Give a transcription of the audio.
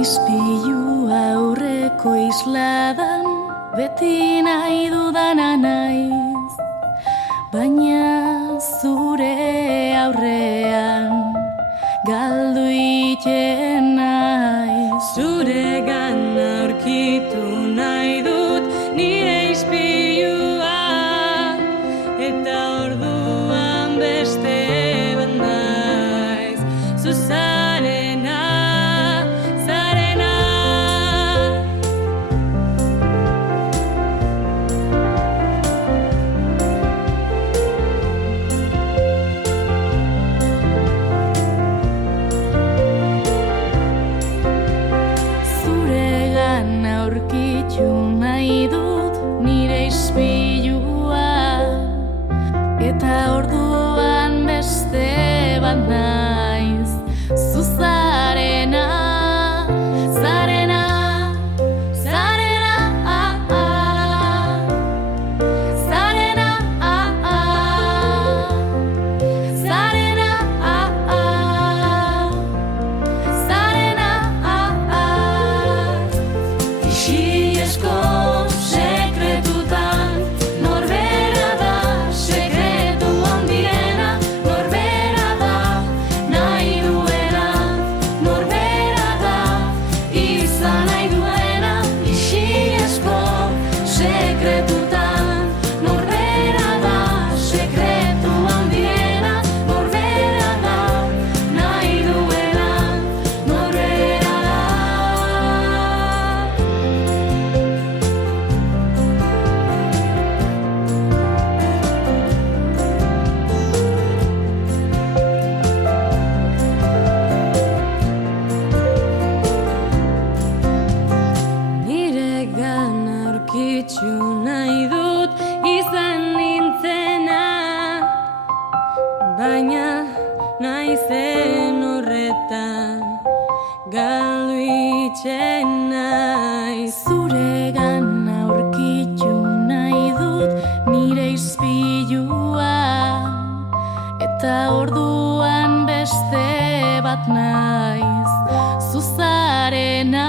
Ispilu aurreko isladan beti nahi dudana naiz, baina zure aurrean galdu iten naiz. Zuregan aurkitu nahi dut nire ispilua, eta orduan beste bat naiz. Zuzarena, zarena. Zuregan aurkitu nahi dut nire ispilua, eta orduan beste bat naiz. Zuzarena, zarena, zarena, zarena, zarena, zarena. Isilezko sekretutan norbera da, sekretu handiena norbera da, nahi duena norbera da, izan nahi duena. Isilezko sekretutan norbera da, sekretu handiena norbera da, nahi duena norbera da. Niregan aurkitu nahi dut izan nintzena, baina naizen horretan galdu iten naiz. Zuregan aurkitu nahi dut nire ispilua, eta orduan beste bat naiz. Zuzarena,